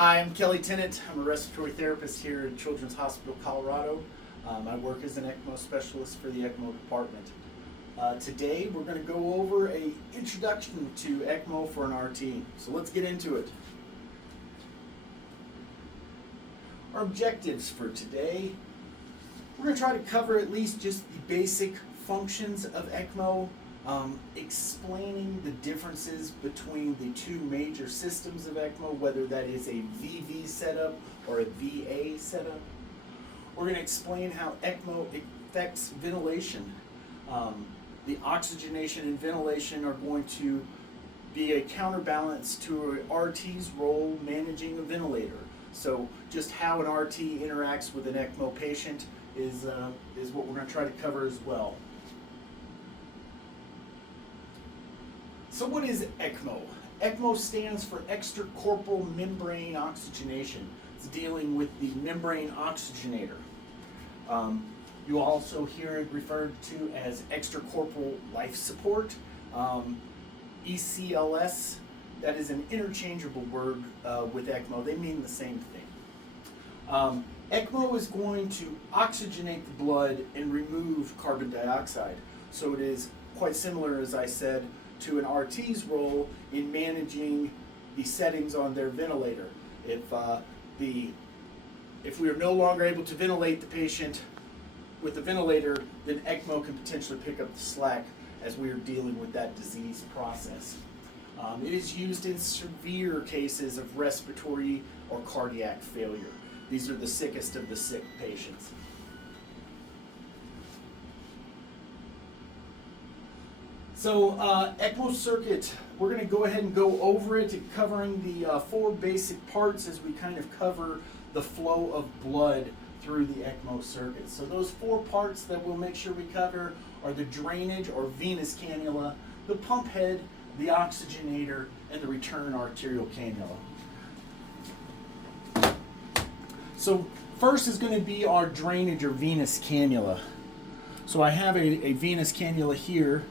Hi, I'm Kelly Tennant. I'm a respiratory therapist here at Children's Hospital, Colorado. I work as an ECMO specialist for the ECMO department. Today we're going to go over an introduction to ECMO for an RT. So let's get into it. Our objectives for today, we're going to try to cover at least just the basic functions of ECMO, explaining the differences between the two major systems of ECMO, whether that is a VV setup or a VA setup. We're going to explain how ECMO affects ventilation. The oxygenation and ventilation are going to be a counterbalance to an RT's role managing a ventilator. So just how an RT interacts with an ECMO patient is what we're going to try to cover as well. So what is ECMO? ECMO stands for extracorporeal membrane oxygenation. It's dealing with the membrane oxygenator. You also hear it referred to as extracorporeal life support. ECLS, that is an interchangeable word with ECMO. They mean the same thing. ECMO is going to oxygenate the blood and remove carbon dioxide. So it is quite similar, as I said, to an RT's role in managing the settings on their ventilator. If we are no longer able to ventilate the patient with the ventilator, then ECMO can potentially pick up the slack as we are dealing with that disease process. It is used in severe cases of respiratory or cardiac failure. These are the sickest of the sick patients. So ECMO circuit, we're going to go ahead and go over it, covering the four basic parts as we kind of cover the flow of blood through the ECMO circuit. So those four parts that we'll make sure we cover are the drainage or venous cannula, the pump head, the oxygenator, and the return arterial cannula. So first is going to be our drainage or venous cannula. So I have a venous cannula here,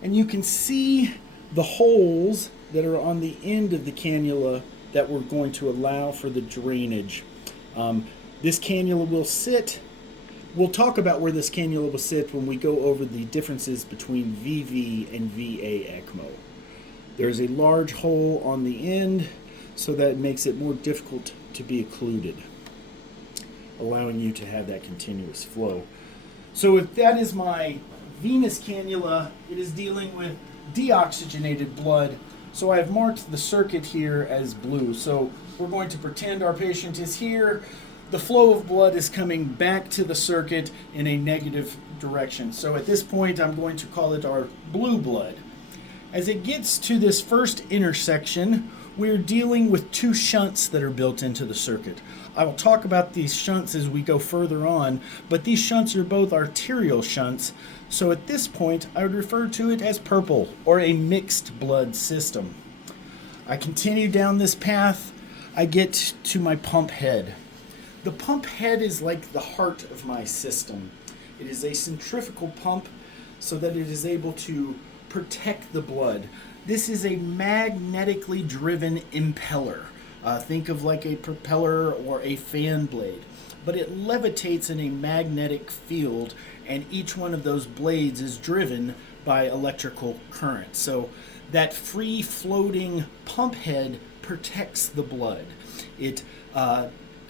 and you can see the holes that are on the end of the cannula that we're going to allow for the drainage. This cannula will sit. We'll talk about where this cannula will sit when we go over the differences between VV and VA ECMO. There's a large hole on the end, so that makes it more difficult to be occluded, allowing you to have that continuous flow. So if that is my venous cannula, it is dealing with deoxygenated blood. So I have marked the circuit here as blue. So we're going to pretend our patient is here. The flow of blood is coming back to the circuit in a negative direction. So at this point, I'm going to call it our blue blood. As it gets to this first intersection, we're dealing with two shunts that are built into the circuit. I will talk about these shunts as we go further on, but these shunts are both arterial shunts. So at this point, I would refer to it as purple, or a mixed blood system. I continue down this path. I get to my pump head. The pump head is like the heart of my system. It is a centrifugal pump so that it is able to protect the blood. This is a magnetically driven impeller. Think of like a propeller or a fan blade. But it levitates in a magnetic field, and each one of those blades is driven by electrical current. So that free floating pump head protects the blood. It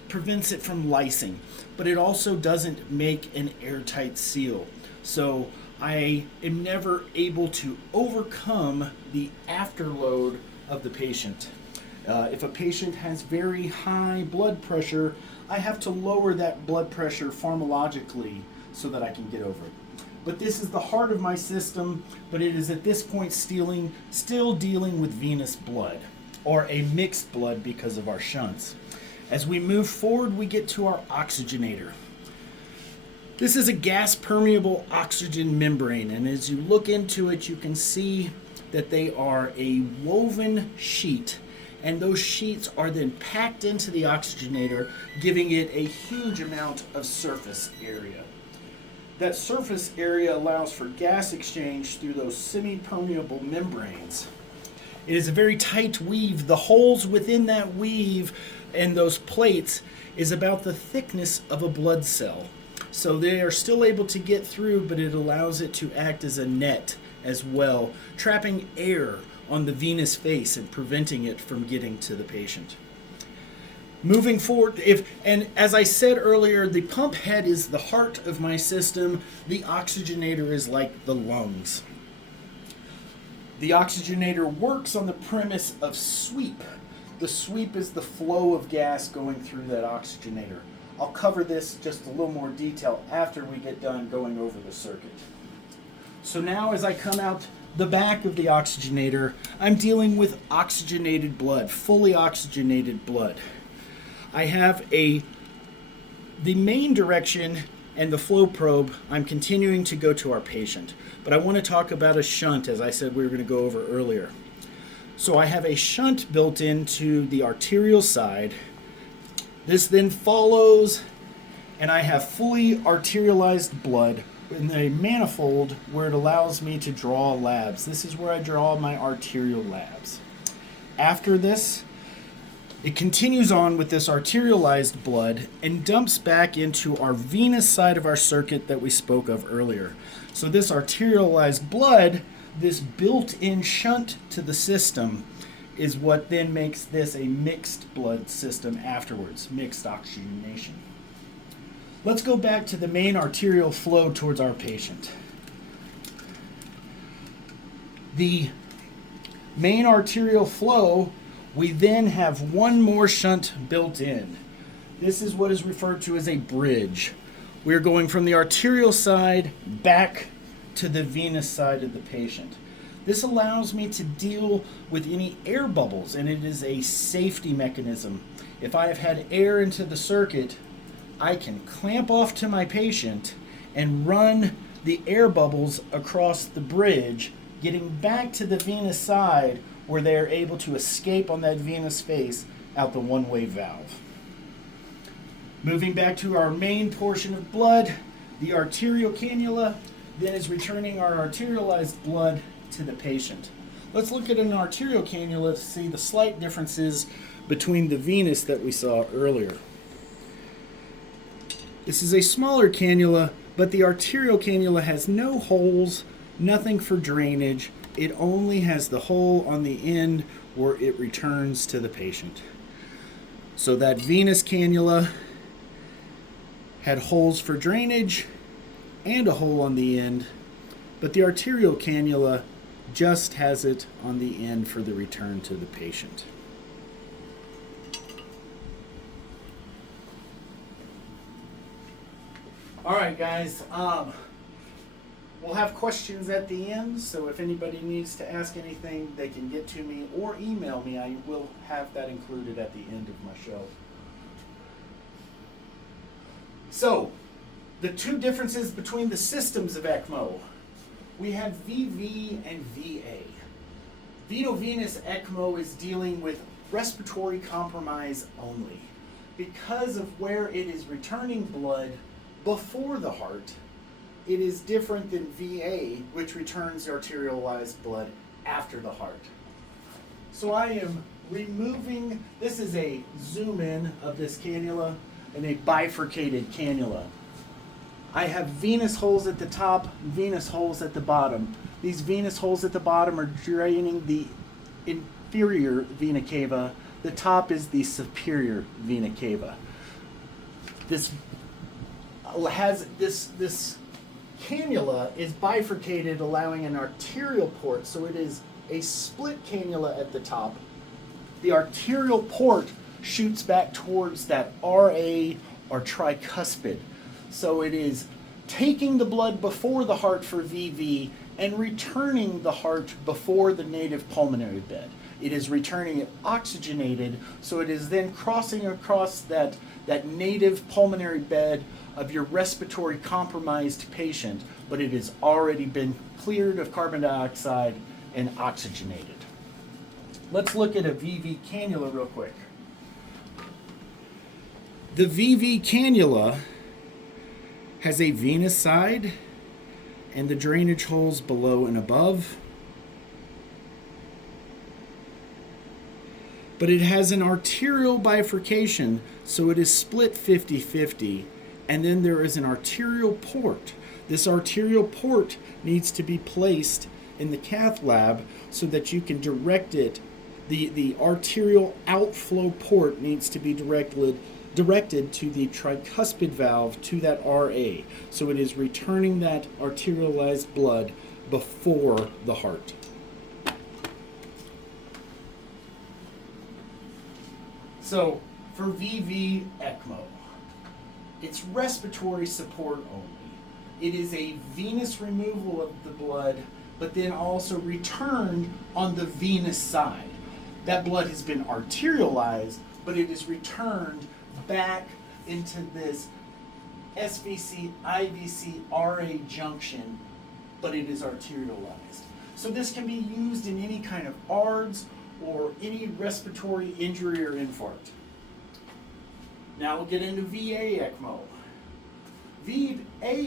prevents it from lysing, but it also doesn't make an airtight seal. So I am never able to overcome the afterload of the patient. If a patient has very high blood pressure, I have to lower that blood pressure pharmacologically so that I can get over it. But this is the heart of my system, but it is at this point still dealing with venous blood, or a mixed blood because of our shunts. As we move forward, we get to our oxygenator. This is a gas-permeable oxygen membrane, and as you look into it, you can see that they are a woven sheet, and those sheets are then packed into the oxygenator, giving it a huge amount of surface area. That surface area allows for gas exchange through those semi-permeable membranes. It is a very tight weave. The holes within that weave and those plates is about the thickness of a blood cell. So they are still able to get through, but it allows it to act as a net as well, trapping air on the venous face and preventing it from getting to the patient. Moving forward, and as I said earlier, the pump head is the heart of my system. The oxygenator is like the lungs. The oxygenator works on the premise of sweep. The sweep is the flow of gas going through that oxygenator. I'll cover this just a little more detail after we get done going over the circuit. So now as I come out the back of the oxygenator, I'm dealing with oxygenated blood, fully oxygenated blood. I have the main direction and the flow probe, I'm continuing to go to our patient. But I want to talk about a shunt, as I said we were going to go over earlier. So I have a shunt built into the arterial side. This then follows, and I have fully arterialized blood in a manifold where it allows me to draw labs. This is where I draw my arterial labs. After this, it continues on with this arterialized blood and dumps back into our venous side of our circuit that we spoke of earlier. So this arterialized blood, this built-in shunt to the system, is what then makes this a mixed blood system afterwards, mixed oxygenation. Let's go back to the main arterial flow towards our patient. The main arterial flow, we then have one more shunt built in. This is what is referred to as a bridge. We're going from the arterial side back to the venous side of the patient. This allows me to deal with any air bubbles, and it is a safety mechanism. If I have had air into the circuit, I can clamp off to my patient and run the air bubbles across the bridge, getting back to the venous side where they are able to escape on that venous face out the one-way valve. Moving back to our main portion of blood, the arterial cannula then is returning our arterialized blood to the patient. Let's look at an arterial cannula to see the slight differences between the venous that we saw earlier. This is a smaller cannula, but the arterial cannula has no holes, nothing for drainage. It only has the hole on the end where it returns to the patient. So that venous cannula had holes for drainage and a hole on the end, but the arterial cannula just has it on the end for the return to the patient. All right, guys. We'll have questions at the end, so if anybody needs to ask anything, they can get to me or email me. I will have that included at the end of my show. So, the two differences between the systems of ECMO. We have VV and VA. Veno-venous ECMO is dealing with respiratory compromise only. Because of where it is returning blood before the heart, it is different than VA, which returns arterialized blood after the heart. So I am removing, this is a zoom in of this cannula and a bifurcated cannula. I have venous holes at the top, venous holes at the bottom. These venous holes at the bottom are draining the inferior vena cava. The top is the superior vena cava. This cannula is bifurcated, allowing an arterial port, so it is a split cannula at the top. The arterial port shoots back towards that RA or tricuspid. So it is taking the blood before the heart for VV and returning the heart before the native pulmonary bed. It is returning it oxygenated, so it is then crossing across that native pulmonary bed of your respiratory compromised patient, but it has already been cleared of carbon dioxide and oxygenated. Let's look at a VV cannula real quick. The VV cannula has a venous side and the drainage holes below and above. but it has an arterial bifurcation, so it is split 50-50, and then there is an arterial port. This arterial port needs to be placed in the cath lab so that you can direct it. The arterial outflow port needs to be directed to the tricuspid valve, to that RA. So it is returning that arterialized blood before the heart. So for VV ECMO, it's respiratory support only. It is a venous removal of the blood, but then also returned on the venous side. That blood has been arterialized, but it is returned back into this SVC, IVC, RA junction, but it is arterialized. So this can be used in any kind of ARDS or any respiratory injury or infarct. Now we'll get into VA ECMO. VA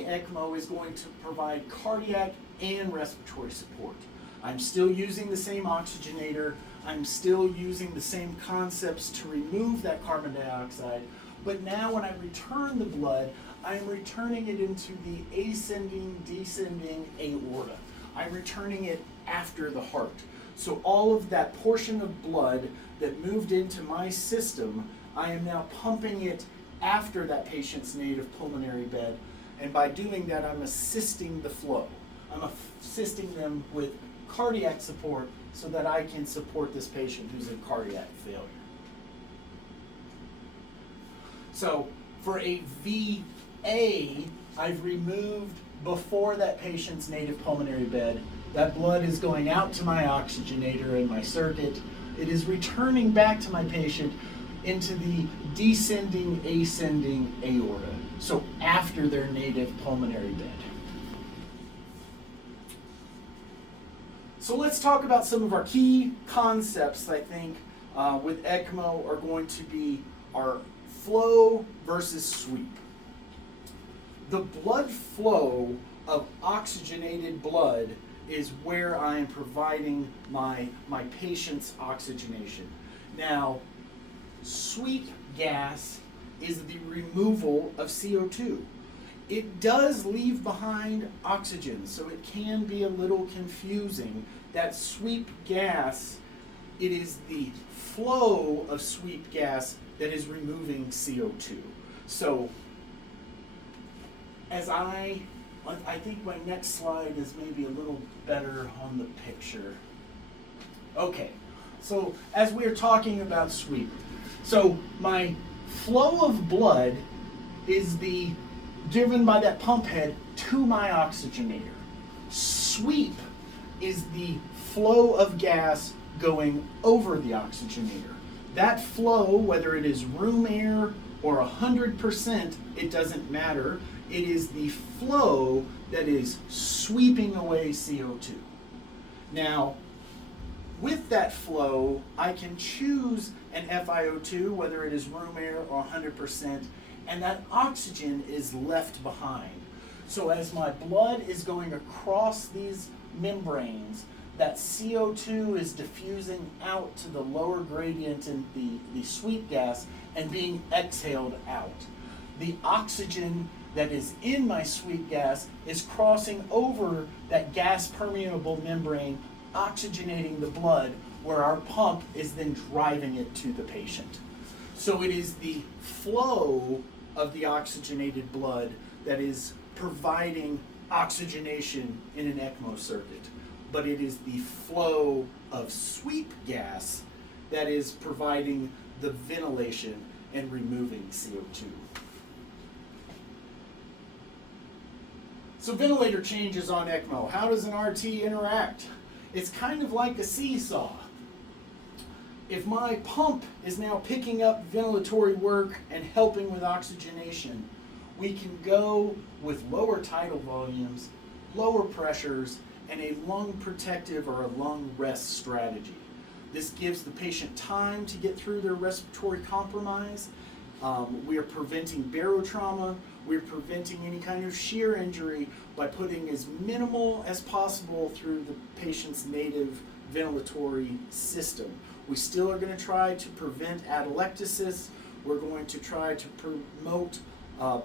ECMO is going to provide cardiac and respiratory support. I'm still using the same oxygenator. I'm still using the same concepts to remove that carbon dioxide, but now when I return the blood, I'm returning it into the ascending, descending aorta. I'm returning it after the heart. So all of that portion of blood that moved into my system, I am now pumping it after that patient's native pulmonary bed, and by doing that, I'm assisting the flow. I'm assisting them with cardiac support so that I can support this patient who's in cardiac failure. So for a VA, I've removed before that patient's native pulmonary bed. That blood is going out to my oxygenator and my circuit. It is returning back to my patient into the descending, ascending aorta. So after their native pulmonary bed. So let's talk about some of our key concepts, I think, with ECMO are going to be our flow versus sweep. The blood flow of oxygenated blood is where I am providing my patient's oxygenation. Now, sweep gas is the removal of CO2. It does leave behind oxygen, so it can be a little confusing. That sweep gas, it is the flow of sweep gas that is removing CO2. So, as I think my next slide is maybe a little better on the picture. Okay, so as we're talking about sweep, so my flow of blood is driven by that pump head to my oxygenator. Sweep is the flow of gas going over the oxygenator. That flow, whether it is room air or 100%, it doesn't matter. It is the flow that is sweeping away CO2. Now, with that flow, I can choose an FiO2, whether it is room air or 100%, and that oxygen is left behind. So as my blood is going across these membranes, that CO2 is diffusing out to the lower gradient in the sweep gas and being exhaled out. The oxygen that is in my sweep gas is crossing over that gas permeable membrane, oxygenating the blood, where our pump is then driving it to the patient. So it is the flow of the oxygenated blood that is providing oxygenation in an ECMO circuit, but it is the flow of sweep gas that is providing the ventilation and removing CO2. So ventilator changes on ECMO. How does an RT interact? It's kind of like a seesaw. If my pump is now picking up ventilatory work and helping with oxygenation, we can go with lower tidal volumes, lower pressures, and a lung protective or a lung rest strategy. This gives the patient time to get through their respiratory compromise. We are preventing barotrauma. We're preventing any kind of shear injury by putting as minimal as possible through the patient's native ventilatory system. We still are going to try to prevent atelectasis. We're going to try to promote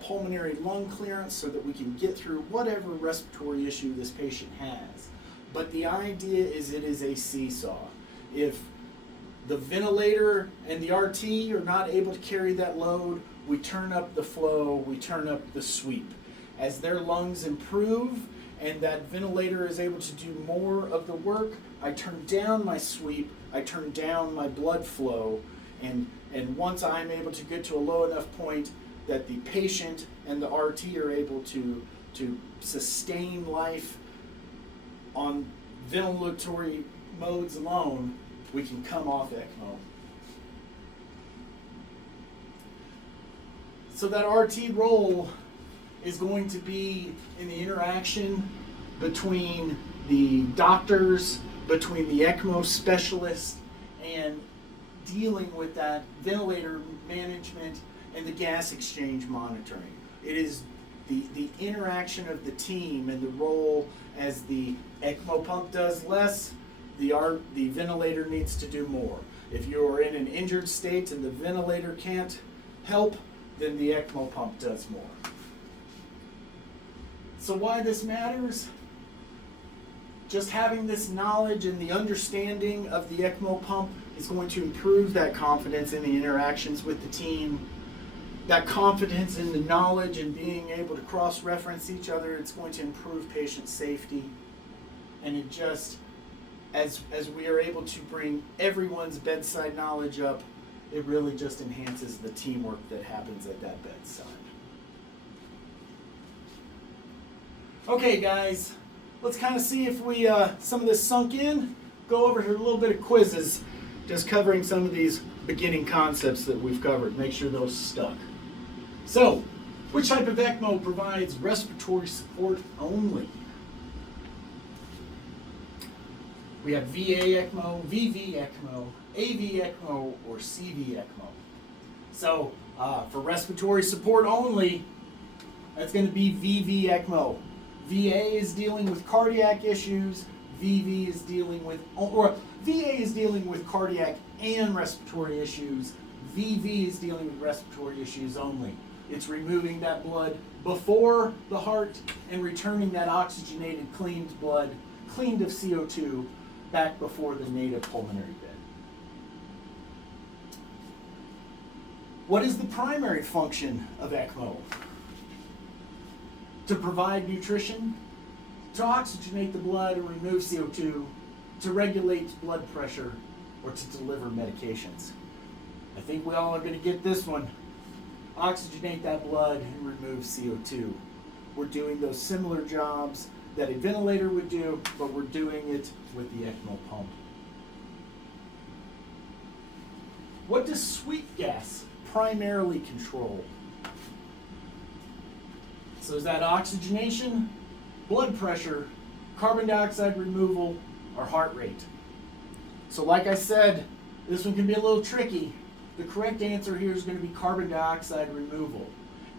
pulmonary lung clearance so that we can get through whatever respiratory issue this patient has. But the idea is it is a seesaw. If the ventilator and the RT are not able to carry that load, we turn up the flow, we turn up the sweep. As their lungs improve and that ventilator is able to do more of the work, I turn down my sweep, I turn down my blood flow, and once I'm able to get to a low enough point that the patient and the RT are able to sustain life on ventilatory modes alone, we can come off ECMO. So that RT role is going to be in the interaction between the doctors, between the ECMO specialist, and dealing with that ventilator management and the gas exchange monitoring. It is the interaction of the team and the role as the ECMO pump does less, the ventilator needs to do more. If you're in an injured state and the ventilator can't help, then the ECMO pump does more. So why this matters? Just having this knowledge and the understanding of the ECMO pump is going to improve that confidence in the interactions with the team, that confidence in the knowledge and being able to cross-reference each other. It's going to improve patient safety. And it just, as we are able to bring everyone's bedside knowledge up, it really just enhances the teamwork that happens at that bedside. Okay, guys, let's kind of see if we some of this sunk in. Go over here a little bit of quizzes, just covering some of these beginning concepts that we've covered. Make sure those stuck. So, which type of ECMO provides respiratory support only? We have VA ECMO, VV ECMO, AV ECMO, or CV ECMO. So, for respiratory support only, that's going to be VV ECMO. VA is dealing with cardiac issues. VV is dealing with, or VA is dealing with cardiac and respiratory issues. VV is dealing with respiratory issues only. It's removing that blood before the heart and returning that oxygenated, cleaned blood, cleaned of CO2, back before the native pulmonary bed. What is the primary function of ECMO? To provide nutrition, to oxygenate the blood and remove CO2, to regulate blood pressure, or to deliver medications. I think we all are going to get this one. Oxygenate that blood and remove CO2. We're doing those similar jobs that a ventilator would do, but we're doing it with the ECMO pump. What does sweep gas primarily control? So is that oxygenation, blood pressure, carbon dioxide removal, or heart rate? So like I said, this one can be a little tricky. The correct answer here is going to be carbon dioxide removal.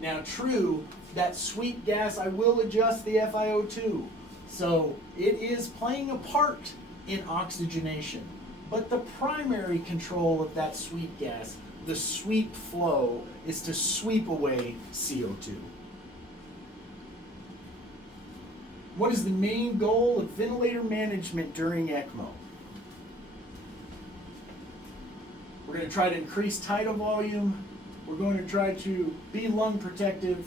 Now true, that sweep gas, I will adjust the FiO2. So it is playing a part in oxygenation. But the primary control of that sweep gas, the sweep flow, is to sweep away CO2. What is the main goal of ventilator management during ECMO? We're going to try to increase tidal volume. We're going to try to be lung protective,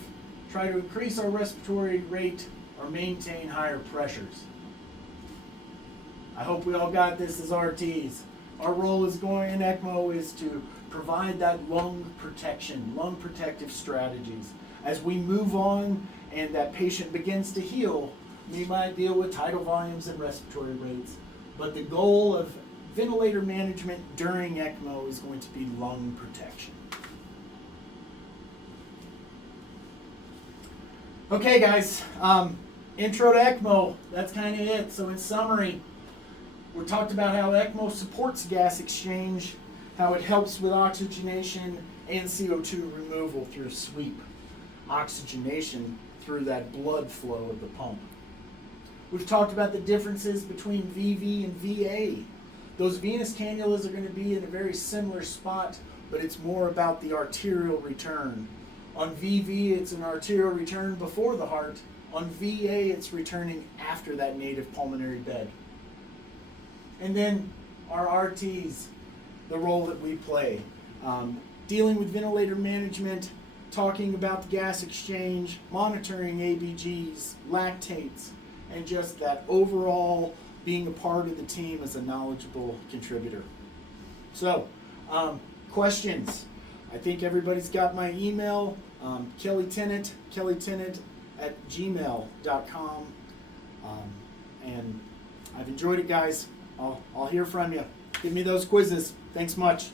try to increase our respiratory rate, or maintain higher pressures. I hope we all got this as RTs. Our role is going in ECMO is to provide that lung protection, lung protective strategies. As we move on and that patient begins to heal, we might deal with tidal volumes and respiratory rates, but the goal of ventilator management during ECMO is going to be lung protection. Okay, guys, intro to ECMO, that's kind of it. So in summary, we talked about how ECMO supports gas exchange, how it helps with oxygenation and CO2 removal through sweep, oxygenation through that blood flow of the pump. We've talked about the differences between VV and VA. Those venous cannulas are going to be in a very similar spot, but it's more about the arterial return. On VV, it's an arterial return before the heart. On VA, it's returning after that native pulmonary bed. And then our RTs, the role that we play. Dealing with ventilator management, talking about the gas exchange, monitoring ABGs, lactates, and just that overall being a part of the team as a knowledgeable contributor. So, questions. I think everybody's got my email, kellytennant@gmail.com. And I've enjoyed it, guys. I'll hear from you. Give me those quizzes. Thanks much.